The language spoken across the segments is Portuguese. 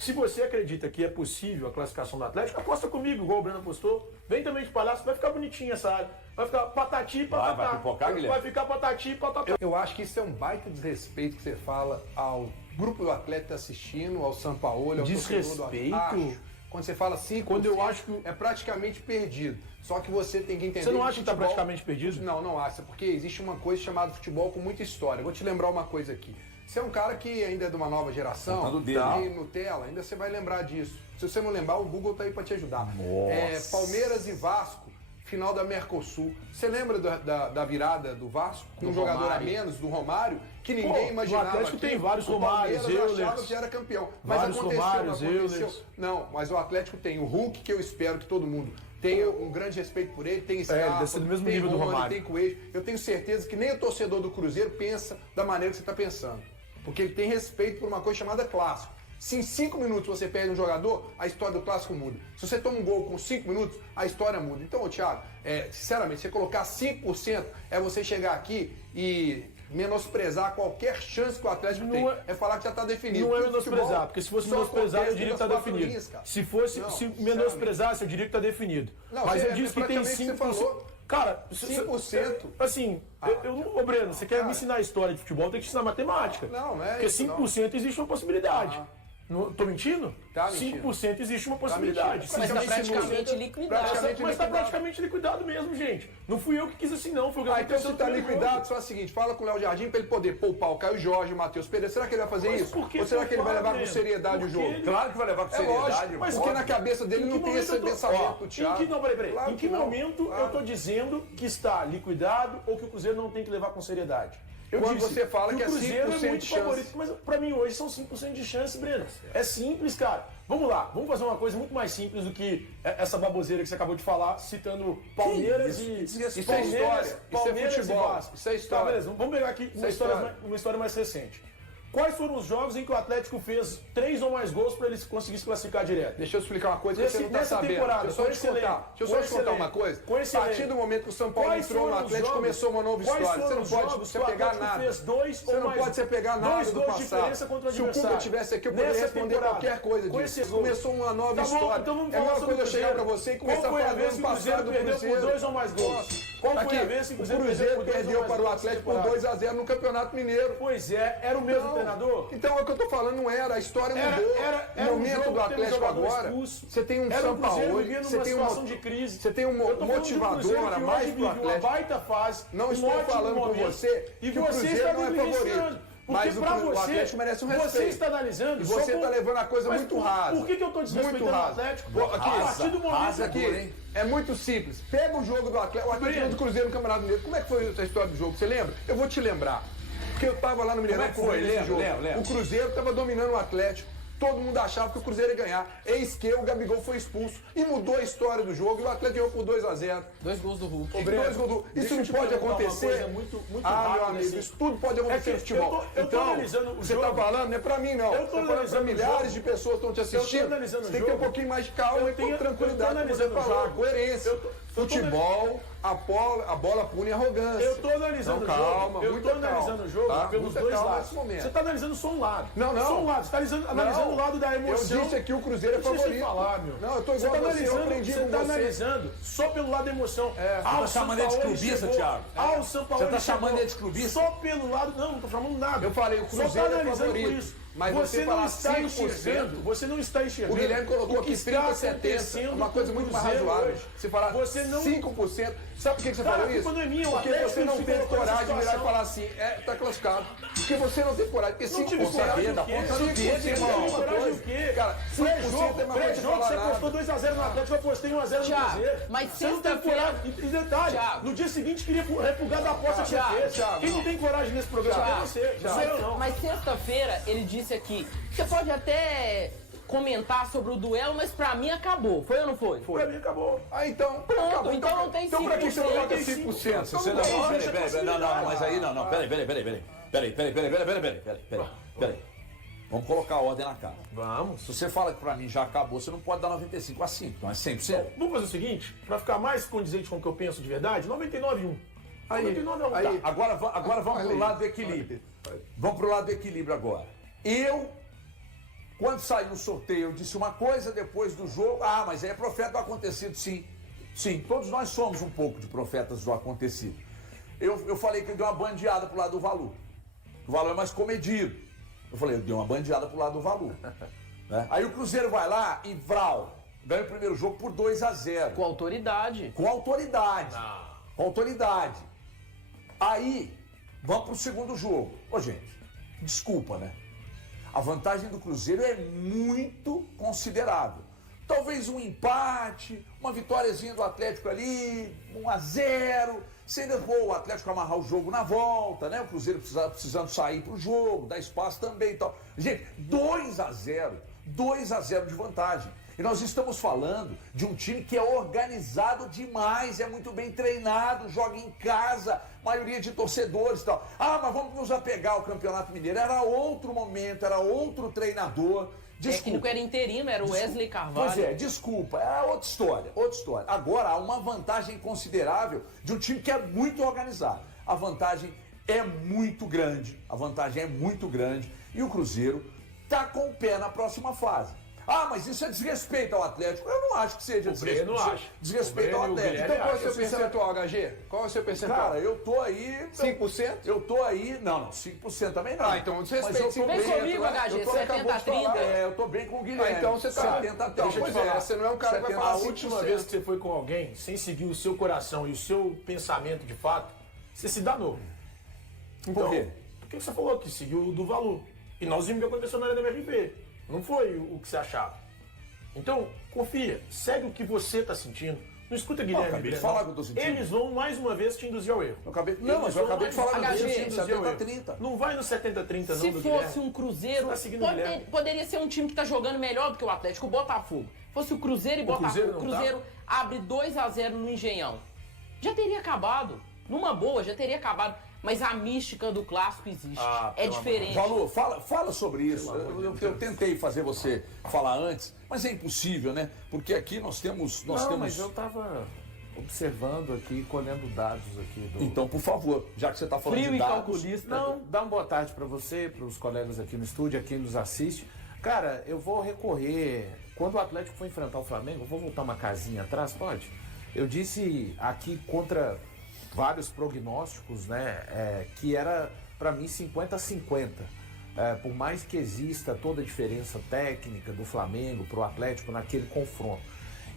Se você acredita que é possível a classificação do Atlético, aposta comigo, igual o Breno apostou. Vem também de palhaço, vai ficar bonitinha essa área. Vai ficar patati e patatá. Vai pipocar, Guilherme? Vai ficar patati e patatá. Eu acho que isso é um baita desrespeito que você fala ao grupo do Atlético que tá assistindo, ao Sampaoli, ao torcedor do Atlético. Desrespeito? Quando você fala 5%, Quando eu acho que é praticamente perdido. Só que você tem que entender. Você não acha que tá futebol- praticamente perdido? Não, não acha, porque existe uma coisa chamada futebol com muita história. Vou te lembrar uma coisa aqui. Você é um cara que ainda é de uma nova geração, Contando o dedo, tem Nutella, ainda você vai lembrar disso. Se você não lembrar, o Google tá aí para te ajudar. Nossa. Palmeiras e Vasco, final da Mercosul. Você lembra da virada do Vasco? Com um jogador a menos, do Romário, que ninguém imaginava. o Atlético aqui. tem vários O Palmeiras Romários, achava Eulers. que era campeão. Vários Aconteceu. Eulers. Não, mas o Atlético tem o Hulk, que eu espero que todo mundo tenha um grande respeito por ele, tem Scarpa, deve ser do mesmo tem nível do Rony, Romário. tem Coelho. Eu tenho certeza que nem o torcedor do Cruzeiro pensa da maneira que você está pensando. Porque ele tem respeito por uma coisa chamada clássico. Se em 5 minutos você perde um jogador, a história do clássico muda. Se você toma um gol com 5 minutos, a história muda. Então, Thiago, sinceramente, você colocar 5% é você chegar aqui e menosprezar qualquer chance que o Atlético tem. É falar que já está definido. Não é No menosprezar, futebol, porque se fosse só menosprezar, eu acontece diria que está nas 4 definido. linhas, cara. Se fosse, Não, se sinceramente. menosprezasse, eu diria que está definido. Não, Mas eu é disse que tem praticamente o que você 5%. falou. Cara, 5%. Assim, ô Breno, você quer me ensinar a história de futebol, tem que te ensinar matemática. Não é porque isso, 5% existe uma possibilidade. Tô mentindo? Tá mentindo. 5% existe uma possibilidade. mentindo. Mas tá Praticamente praticamente liquidado. Mas está liquidado. praticamente liquidado mesmo, gente. Não fui eu que quis assim, não. Foi o que Ah, então aconteceu se tá no primeiro liquidado, jogo. só é o seguinte, fala com o Léo Jardim pra ele poder poupar o Caio Jorge, o Matheus Pereira. Será que ele vai fazer Mas isso? por que Ou será que ele vai poupar, levar com Breno? seriedade o Porque jogo? ele- Claro que vai levar com É seriedade. lógico, mas porque óbvio. na cabeça dele Em que não tem momento esse eu tô- pensamento, Em Thiago. que, não, peraí. Claro Em que que não, momento claro. eu tô dizendo que está liquidado ou que o Cruzeiro não tem que levar com seriedade? Eu Quando disse você fala que é o Cruzeiro 5% é muito de chance. favorito, mas pra mim hoje são 5% de chance, Breno. É simples, cara. Vamos lá, vamos fazer uma coisa muito mais simples do que essa baboseira que você acabou de falar, citando Palmeiras e Isso é Palmeiras, história, isso é Palmeiras e futebol, Vasco. isso é história. Tá, beleza, vamos pegar aqui é história. uma história mais recente. Quais foram os jogos em que o Atlético fez 3 ou mais gols para ele conseguir se classificar direto? Deixa eu explicar uma coisa que você não tá Nessa sabendo. temporada, Deixa eu foi só te contar. excelente, Deixa eu foi só te contar excelente, uma coisa. foi A excelente. partir do momento que o São Paulo Quais entrou no foram os Atlético, jogos? começou uma nova Quais história. Você foram não os pode jogos você que o pegar Atlético nada. fez 2 Você ou não mais- pode você pegar nada dois do gols de passado. diferença contra o Se o Cuca adversário. tivesse aqui, eu poderia Nessa responder temporada, qualquer coisa com disso. esses gols. Começou uma nova Tá bom, história. então vamos É a falar mesma sobre coisa eu o chegar Cruzeiro. pra você e Qual começar a foi a falar do vez ano que o Cruzeiro passado do perdeu por Cruzeiro. 2 ou mais gols? Qual foi a vez que o Cruzeiro perdeu por 2 ou perdeu mais para o gols Atlético nessa por temporada? 2-0 no Campeonato Mineiro. Pois é, era o mesmo treinador? Então é o que eu tô falando, não era. A história Era- mudou. era O um momento jogo do que teve Atlético jogador agora, expulso. você tem um Era São o Cruzeiro Paulo, vivendo você numa tem situação de crise. você tem Eu tô falando de um motivador Cruzeiro a que mais hoje pro vive uma Atlético. baita fase. Não um estou ótimo falando com momento, você e que o você Cruzeiro está não é negligenciando. favorito. Porque Mas pra o Atlético merece um você respeito. está analisando E só você por- está levando a coisa Mas muito por- rasa. Por que eu estou desrespeitando Muito o rasa. Atlético? Pô, aqui, A partir do momento rasa aqui, hein? é muito simples. Pega o jogo do Atlético, o Atlético Breno. do Cruzeiro no Campeonato Mineiro. Como é que foi essa história do jogo? Você lembra? Eu vou te lembrar. Porque eu tava lá no Mineirão. Como é que foi? cobrindo esse jogo. Lembra. O Cruzeiro tava dominando o Atlético. Todo mundo achava que o Cruzeiro ia ganhar. Eis que o Gabigol foi expulso e mudou a história do jogo. E o Atlético ganhou por 2-0. 2 gols do Hulk. Breno, Dois gols do- deixa Isso eu não te pode perguntar uma acontecer. coisa muito Ah, meu rápida, amigo, assim. isso tudo pode acontecer É no que futebol. eu tô Então, analisando o você jogo. tá falando, não é pra mim, não. Eu tô Você tá falando pra analisando o milhares jogo. de pessoas que estão te assistindo. Eu tô analisando Você o tem que ter um jogo. pouquinho mais de calma e com tranquilidade pra você analisando o falar. jogo. Coerência. Eu tô Futebol, a bola pune arrogância. Eu tô analisando Então, o jogo. calma, Eu tô muita analisando calma, o jogo tá? pelos Muita dois calma lados. nesse momento. Você tá analisando só um lado. Não, não. Só um lado. Você tá analisando Não. o lado da emoção. Eu disse aqui o Cruzeiro é Deixa eu favorito. falar, meu. Não, eu tô Você igual tá a você, eu analisando, aprendi você com tá você. analisando só pelo lado da emoção. É, Ah, tá o chamando ele de Sampaoli clubista, chegou. Thiago? Ah, o São Paulo Você tá chamando chegou. ele de clubista? Só pelo lado. Não tô chamando nada. Eu falei, o Só Cruzeiro tá é analisando favorito. por isso. Mas você você não falar está 5%, enxergando. Você não está enxergando. O Guilherme colocou o que aqui está 30, 70, acontecendo uma coisa com o muito mais Cruzeiro razoável. hoje. Você falar Você não- 5%, sabe por que você Cara, falou a isso? culpa não é minha, o Porque Atlético você não se teve colocou nessa coragem de virar e situação. falar assim, tá classificado. Porque você não teve coragem, porque Não tive 5%. coragem da o quê? ponta do 5% dedo, é irmão. uma Coragem o coisa. quê? Cara, 5% é uma coisa de Pré-jogo, falar você nada. apostou 2-0 no Atlético, eu apostei 1-0 no Thiago, Cruzeiro. mas você não tem sexta-feira- coragem. E detalhe, Thiago. no dia seguinte queria refugar da aposta que você Thiago, fez. Thiago, Quem não tem coragem nesse programa é você. Não sou eu, não. Mas sexta-feira ele disse aqui, você pode até comentar sobre o duelo, mas pra mim acabou. Foi ou não foi? Pra mim acabou. Ah, então. Pronto, acabou. então não tem Então pra que você não 5%? coloca 5%? Você não, Então peraí, deixa a peraí, não, mas aí não, peraí. Vamos colocar a ordem na casa. Vamos. Se você fala que pra mim já acabou, você não pode dar 95 a 5, então é 100%. Vamos fazer o seguinte, pra ficar mais condizente com o que eu penso de verdade, 99-1. Aí, 99-1. aí. Tá. Agora vamos pro Aí. lado do equilíbrio. Vamos pro lado do equilíbrio agora. Eu Quando saiu o sorteio, eu disse uma coisa, depois do jogo, mas aí é profeta do acontecido, sim. Sim, todos nós somos um pouco de profetas do acontecido. Eu falei que eu dei uma bandeada pro lado do Valu. O Valu é mais comedido. Eu falei, eu dei uma bandeada pro lado do Valu. Né? Aí o Cruzeiro vai lá e vral, ganha o primeiro jogo por 2-0. Com autoridade. Com autoridade. Com autoridade. Aí, vamos pro segundo jogo. Ô, gente, desculpa, né? A vantagem do Cruzeiro é muito considerável. Talvez um empate, uma vitóriazinha do Atlético ali, 1-0. Se ainda for o Atlético amarrar o jogo na volta, né? O Cruzeiro precisando sair pro jogo, dar espaço também e tal. Gente, 2-0 de vantagem. E nós estamos falando de um time que é organizado demais, é muito bem treinado, joga em casa, maioria de torcedores e tal. Mas vamos nos apegar ao Campeonato Mineiro. Era outro momento, era outro treinador. O técnico era interino, era o Wesley Carvalho. Pois é, desculpa, é outra história, outra história. Agora há uma vantagem considerável de um time que é muito organizado. A vantagem é muito grande, e o Cruzeiro tá com o pé na próxima fase. Mas isso é desrespeito ao Atlético. Eu não acho que seja desrespeito ao Atlético. Então qual é o seu percentual, HG? Qual é o seu percentual? Cara, eu tô aí... 5%? Eu tô aí... Não, 5% também não. Então desrespeito. Mas eu tô Vem bem, comigo, HG, 70-30. eu tô bem com o Guilherme. Então você tá... 70-30. Deixa eu te falar, você não é um cara que vai falar A última vez que você foi com alguém, sem seguir o seu coração e o seu pensamento de fato, você se danou. Então, Por quê? Porque você falou que seguiu o do Valu. E nós vimos o que aconteceu na Arena MRV. Não foi o que você achava. Então, confia, segue o que você está sentindo. Não escuta Guilherme. Eu acabei de falar o que eu tô sentindo. Eles vão mais uma vez te induzir ao erro. Mas eu acabei de falar HG, do 70-30. Não vai no 70-30 não, Se do fosse Guilherme. um Cruzeiro, Você tá seguindo o Guilherme. poderia ser um time que tá jogando melhor do que o Atlético, o Botafogo. Fosse o Cruzeiro e Botafogo. Cruzeiro O não Cruzeiro abre 2-0 no Engenhão. Já teria acabado. Numa boa, já teria acabado. Mas a mística do clássico existe. É diferente. Valu, fala sobre isso. Eu tentei fazer você falar antes, mas é impossível, né? Porque aqui nós temos... Mas eu estava observando aqui, colhendo dados aqui do... Então, por favor, já que você está falando Frio de e dados... calculista. Não, dá uma boa tarde para você, para os colegas aqui no estúdio, a quem nos assiste. Cara, eu vou recorrer... Quando o Atlético for enfrentar o Flamengo, eu vou voltar uma casinha atrás, pode? Eu disse aqui contra vários prognósticos, né, que era, para mim, 50-50. Por mais que exista toda a diferença técnica do Flamengo para o Atlético naquele confronto.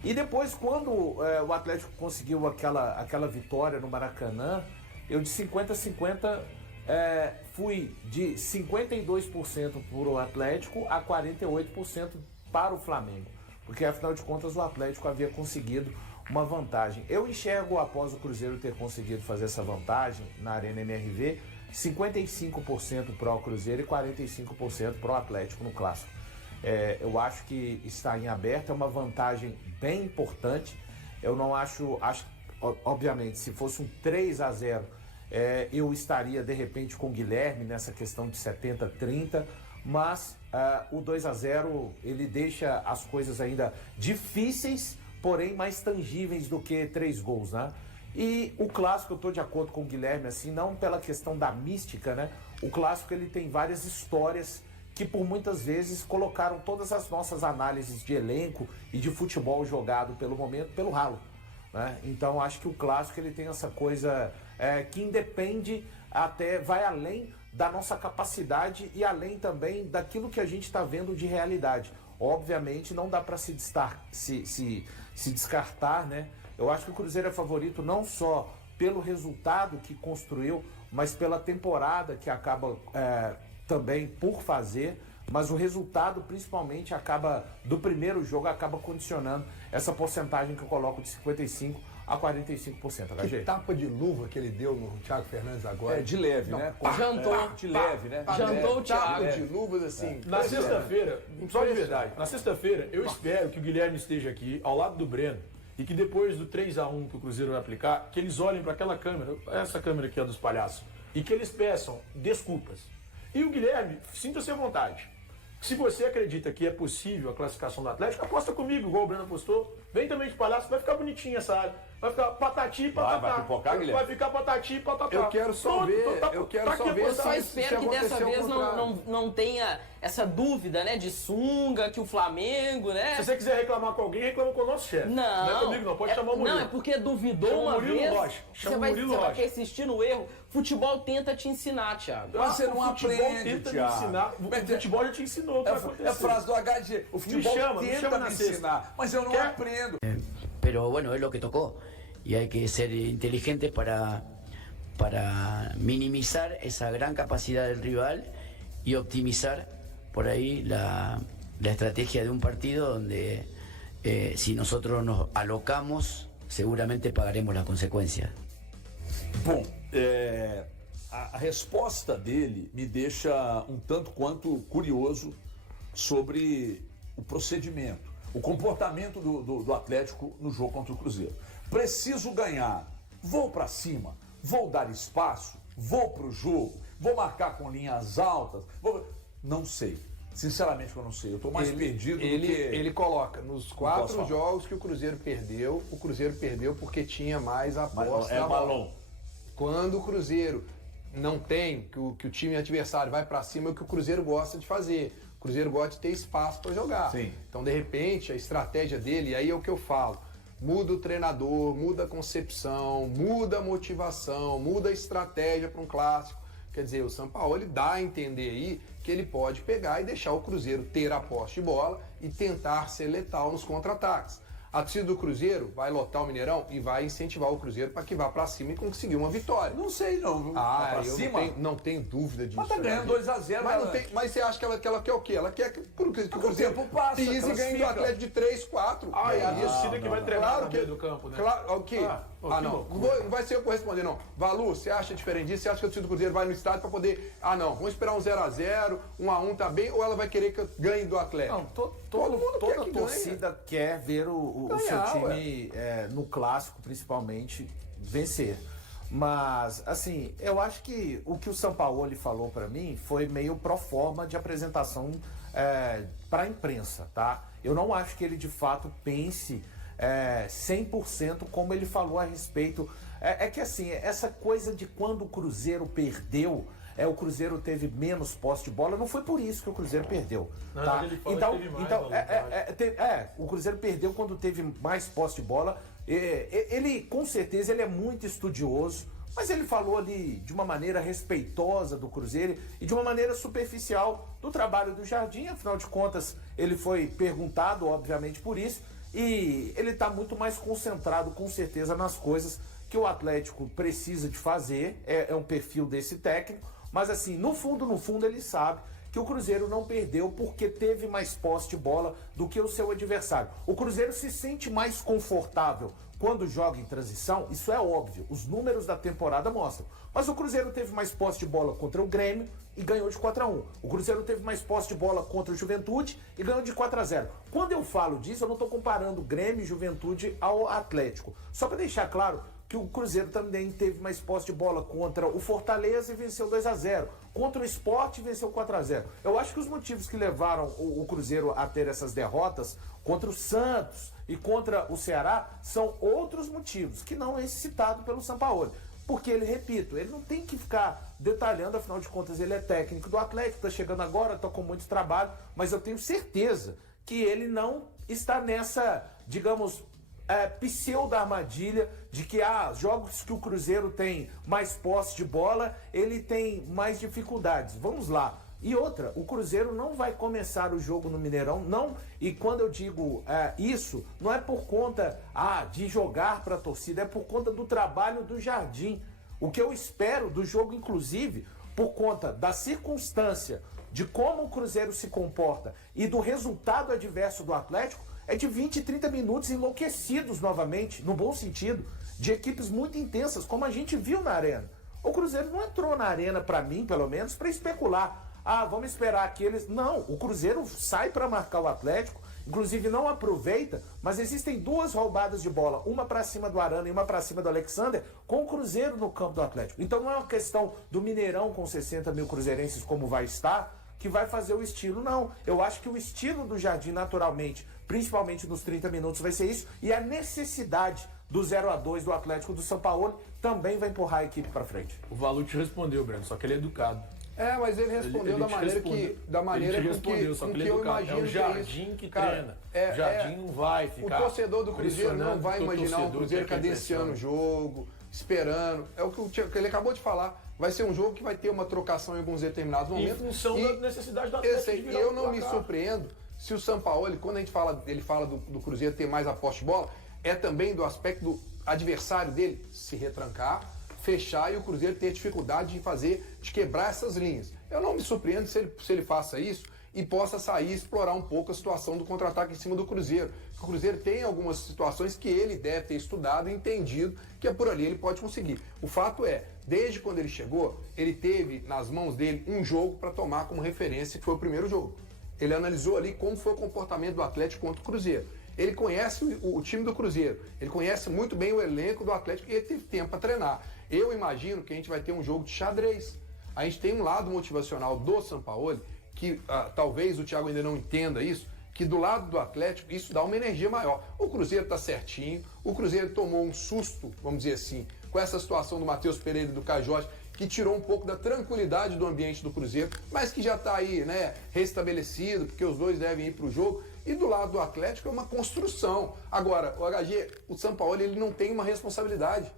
E depois, quando o Atlético conseguiu aquela vitória no Maracanã, eu de 50-50 fui de 52% para o Atlético a 48% para o Flamengo. Porque, afinal de contas, o Atlético havia conseguido uma vantagem. Eu enxergo, após o Cruzeiro ter conseguido fazer essa vantagem na Arena MRV, 55% para o Cruzeiro e 45% para o Atlético no Clássico. Eu acho que está em aberto, é uma vantagem bem importante. Eu não acho obviamente, se fosse um 3-0, eu estaria de repente com o Guilherme nessa questão de 70-30, mas o 2-0 ele deixa as coisas ainda difíceis, porém mais tangíveis do que 3 gols, né? E o Clássico, eu estou de acordo com o Guilherme, assim, não pela questão da mística, né? O Clássico, ele tem várias histórias que por muitas vezes colocaram todas as nossas análises de elenco e de futebol jogado pelo momento pelo ralo, né? Então acho que o Clássico ele tem essa coisa que independe, até vai além da nossa capacidade e além também daquilo que a gente está vendo de realidade. Obviamente não dá para se descartar, né? Eu acho que o Cruzeiro é favorito não só pelo resultado que construiu, mas pela temporada que acaba também por fazer, mas o resultado principalmente do primeiro jogo acaba condicionando essa porcentagem que eu coloco de 55% a 45%. Que tapa de luva que ele deu no Thiago Fernandes agora. De leve, né? Jantou. De leve, né? Jantou o Tapa Thiago. de luvas assim. Na sexta-feira, só de verdade, na sexta-feira eu espero que o Guilherme esteja aqui ao lado do Breno e que depois do 3-1 que o Cruzeiro vai aplicar, que eles olhem para aquela câmera, essa câmera aqui é dos palhaços, e que eles peçam desculpas. E o Guilherme, sinta-se à vontade. Se você acredita que é possível a classificação do Atlético, aposta comigo, igual o Breno apostou. Vem também de palhaço, vai ficar bonitinha essa área. Vai ficar patati e patatá. Vai pipocar, Guilherme? Vai ficar patati e patatá. Eu quero só Pronto, ver, então tá- eu quero tá só aqui a ver Eu coisa. só se espero que dessa acontecer o vez contrário. não tenha essa dúvida, né? De sunga, que o Flamengo, né? Se você quiser reclamar com alguém, reclama com o nosso chefe. Não. Não é comigo, não. Pode chamar o Murilo. Não, é porque duvidou Chama o uma Murilo vez. Rocha. Chama Você o vai, Murilo você vai Rocha. persistir no erro. Futebol tenta te ensinar, Thiago. Mas você O não futebol aprende, tenta me Thiago. ensinar. O futebol já te ensinou o que vai acontecer. É a frase do HG. O futebol chama tenta na me sexta. ensinar, mas eu não Quer? aprendo. Pero bueno, es lo que tocó y hay que ser inteligentes para minimizar esa gran capacidad del rival y optimizar por ahí la estrategia de un partido donde si nosotros nos alocamos seguramente pagaremos las consecuencias. Bom, a resposta dele me deixa um tanto quanto curioso sobre o procedimento, o comportamento do Atlético no jogo contra o Cruzeiro. Preciso ganhar, vou para cima, vou dar espaço, vou pro jogo, vou marcar com linhas altas, não sei. Sinceramente eu não sei, eu tô mais perdido do que... Ele coloca nos 4 posso jogos que o Cruzeiro perdeu porque tinha mais aposta. É na bola. balão. Quando o Cruzeiro não tem, que o time adversário vai pra cima, é o que o Cruzeiro gosta de fazer. O Cruzeiro gosta de ter espaço para jogar. Sim. Então, de repente, a estratégia dele, e aí é o que eu falo, muda o treinador, muda a concepção, muda a motivação, muda a estratégia para um clássico. Quer dizer, o Sampaoli dá a entender aí que ele pode pegar e deixar o Cruzeiro ter a posse de bola e tentar ser letal nos contra-ataques. A torcida do Cruzeiro vai lotar o Mineirão e vai incentivar o Cruzeiro para que vá para cima e conseguir uma vitória. Não sei não, viu? Ah, Pra eu cima? não tenho dúvida disso. Mas tá ganhando 2-0. Mas você acha que ela quer o quê? Ela quer que o Cruzeiro tempo passa, pise e ganhe do classifica. Atlético de 3, 4. Ah, é a torcida que vai treinar Claro no que meio do campo, né? Claro, o quê? que Não. loucura. Não vai ser eu que vou responder, não. Valu, você acha diferente disso? Você acha que a torcida do Cruzeiro vai no estádio para poder... Ah, não, vamos esperar um 0-0, 1-1 tá bem, ou ela vai querer que eu ganhe do Atlético? Não, Todo mundo quer toda que torcida quer ver o Ganhar, seu time no clássico, principalmente, vencer. Mas, assim, eu acho que o Sampaoli falou pra mim foi meio pro forma de apresentação pra imprensa, tá? Eu não acho que ele, de fato, pense 100% como ele falou a respeito. É que, assim, essa coisa de quando o Cruzeiro perdeu... o Cruzeiro teve menos posse de bola, não foi por isso que o Cruzeiro perdeu. Na Tá? verdade, ele fala Então, que teve mais então valor, o Cruzeiro perdeu quando teve mais posse de bola. Ele, com certeza, ele é muito estudioso, mas ele falou ali de uma maneira respeitosa do Cruzeiro e de uma maneira superficial do trabalho do Jardim. Afinal de contas, ele foi perguntado, obviamente, por isso, e ele está muito mais concentrado, com certeza, nas coisas que o Atlético precisa de fazer. É um perfil desse técnico, mas assim, no fundo, ele sabe que o Cruzeiro não perdeu porque teve mais posse de bola do que o seu adversário. O Cruzeiro se sente mais confortável quando joga em transição, isso é óbvio, os números da temporada mostram. Mas o Cruzeiro teve mais posse de bola contra o Grêmio e ganhou de 4-1. O Cruzeiro teve mais posse de bola contra o Juventude e ganhou de 4-0. Quando eu falo disso, eu não estou comparando Grêmio e Juventude ao Atlético. Só para deixar claro que o Cruzeiro também teve mais posse de bola contra o Fortaleza e venceu 2-0. Contra o Sport venceu 4-0. Eu acho que os motivos que levaram o Cruzeiro a ter essas derrotas contra o Santos e contra o Ceará são outros motivos, que não é esse citado pelo Sampaoli. Porque ele, repito, ele não tem que ficar detalhando, afinal de contas ele é técnico do Atlético, está chegando agora, está com muito trabalho, mas eu tenho certeza que ele não está nessa, digamos, pseudo-armadilha de que jogos que o Cruzeiro tem mais posse de bola, ele tem mais dificuldades. Vamos lá. E outra, o Cruzeiro não vai começar o jogo no Mineirão, não. E quando eu digo isso, não é por conta de jogar para a torcida, é por conta do trabalho do Jardim. O que eu espero do jogo, inclusive, por conta da circunstância de como o Cruzeiro se comporta e do resultado adverso do Atlético, é de 20 e 30 minutos enlouquecidos novamente, no bom sentido, de equipes muito intensas, como a gente viu na Arena. O Cruzeiro não entrou na Arena, para mim, pelo menos, para especular. Vamos esperar que eles... Não, o Cruzeiro sai para marcar o Atlético, inclusive não aproveita, mas existem duas roubadas de bola, uma para cima do Arana e uma para cima do Alexander, com o Cruzeiro no campo do Atlético. Então não é uma questão do Mineirão com 60 mil cruzeirenses como vai estar, que vai fazer o estilo, não. Eu acho que o estilo do Jardim, naturalmente, principalmente nos 30 minutos, vai ser isso, e a necessidade do 0-2 do Atlético do São Paulo também vai empurrar a equipe para frente. O Valucci respondeu, Breno, só que ele é educado. Mas ele respondeu da maneira com que eu imagino. É o Jardim que treina. O Jardim não vai ficar. O torcedor do Cruzeiro não vai imaginar um Cruzeiro cadenciando o jogo, esperando. É o que ele acabou de falar. Vai ser um jogo que vai ter uma trocação em alguns determinados momentos. Em função da necessidade do Atlético. Eu não me surpreendo se o Sampaoli, quando ele fala do Cruzeiro ter mais a posse de bola, é também do aspecto do adversário dele se retrancar, fechar e o Cruzeiro ter dificuldade de quebrar essas linhas. Eu não me surpreendo se ele faça isso e possa sair e explorar um pouco a situação do contra-ataque em cima do Cruzeiro. O Cruzeiro tem algumas situações que ele deve ter estudado e entendido que é por ali ele pode conseguir. O fato é, desde quando ele chegou, ele teve nas mãos dele um jogo para tomar como referência, que foi o primeiro jogo. Ele analisou ali como foi o comportamento do Atlético contra o Cruzeiro. Ele conhece o time do Cruzeiro, ele conhece muito bem o elenco do Atlético e ele teve tempo para treinar. Eu imagino que a gente vai ter um jogo de xadrez. A gente tem um lado motivacional do Sampaoli, que talvez o Thiago ainda não entenda isso, que do lado do Atlético isso dá uma energia maior. O Cruzeiro está certinho, o Cruzeiro tomou um susto, vamos dizer assim, com essa situação do Matheus Pereira e do Caio Jorge, que tirou um pouco da tranquilidade do ambiente do Cruzeiro, mas que já está aí, né, restabelecido, porque os dois devem ir para o jogo. E do lado do Atlético é uma construção. Agora, o HG, o Sampaoli, ele não tem uma responsabilidade.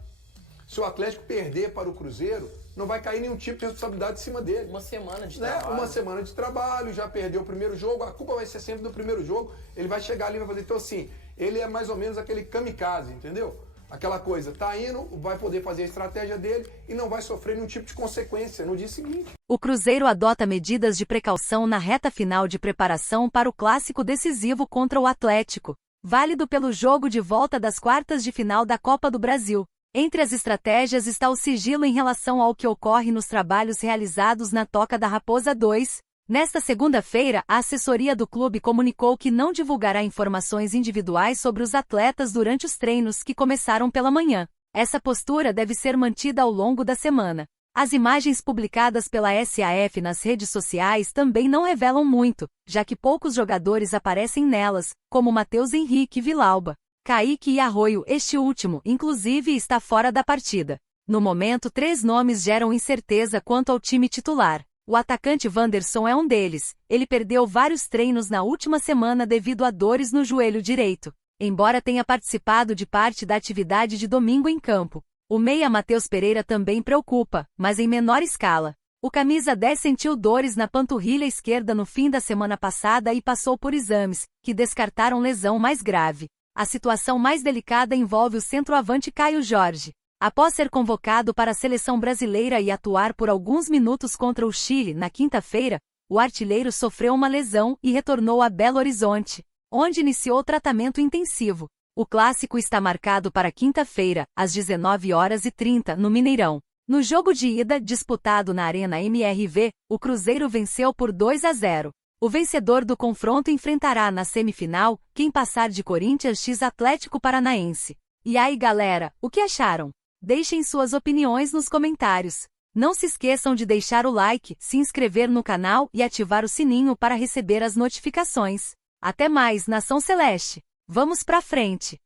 Se o Atlético perder para o Cruzeiro, não vai cair nenhum tipo de responsabilidade em cima dele. Uma semana de trabalho. Uma semana de trabalho, já perdeu o primeiro jogo, a culpa vai ser sempre do primeiro jogo, ele vai chegar ali e vai fazer. Então, assim, ele é mais ou menos aquele kamikaze, entendeu? Aquela coisa, tá indo, vai poder fazer a estratégia dele e não vai sofrer nenhum tipo de consequência no dia seguinte. O Cruzeiro adota medidas de precaução na reta final de preparação para o clássico decisivo contra o Atlético, válido pelo jogo de volta das quartas de final da Copa do Brasil. Entre as estratégias está o sigilo em relação ao que ocorre nos trabalhos realizados na Toca da Raposa 2. Nesta segunda-feira, a assessoria do clube comunicou que não divulgará informações individuais sobre os atletas durante os treinos que começaram pela manhã. Essa postura deve ser mantida ao longo da semana. As imagens publicadas pela SAF nas redes sociais também não revelam muito, já que poucos jogadores aparecem nelas, como Matheus Henrique Villalba, Kaique e Arroio. Este último, inclusive, está fora da partida. No momento, 3 nomes geram incerteza quanto ao time titular. O atacante Wanderson é um deles. Ele perdeu vários treinos na última semana devido a dores no joelho direito, embora tenha participado de parte da atividade de domingo em campo. O meia Matheus Pereira também preocupa, mas em menor escala. O camisa 10 sentiu dores na panturrilha esquerda no fim da semana passada e passou por exames, que descartaram lesão mais grave. A situação mais delicada envolve o centroavante Caio Jorge. Após ser convocado para a seleção brasileira e atuar por alguns minutos contra o Chile na quinta-feira, o artilheiro sofreu uma lesão e retornou a Belo Horizonte, onde iniciou tratamento intensivo. O clássico está marcado para quinta-feira, às 19h30, no Mineirão. No jogo de ida, disputado na Arena MRV, o Cruzeiro venceu por 2-0. O vencedor do confronto enfrentará na semifinal quem passar de Corinthians x Atlético Paranaense. E aí, galera, o que acharam? Deixem suas opiniões nos comentários. Não se esqueçam de deixar o like, se inscrever no canal e ativar o sininho para receber as notificações. Até mais, Nação Celeste! Vamos pra frente!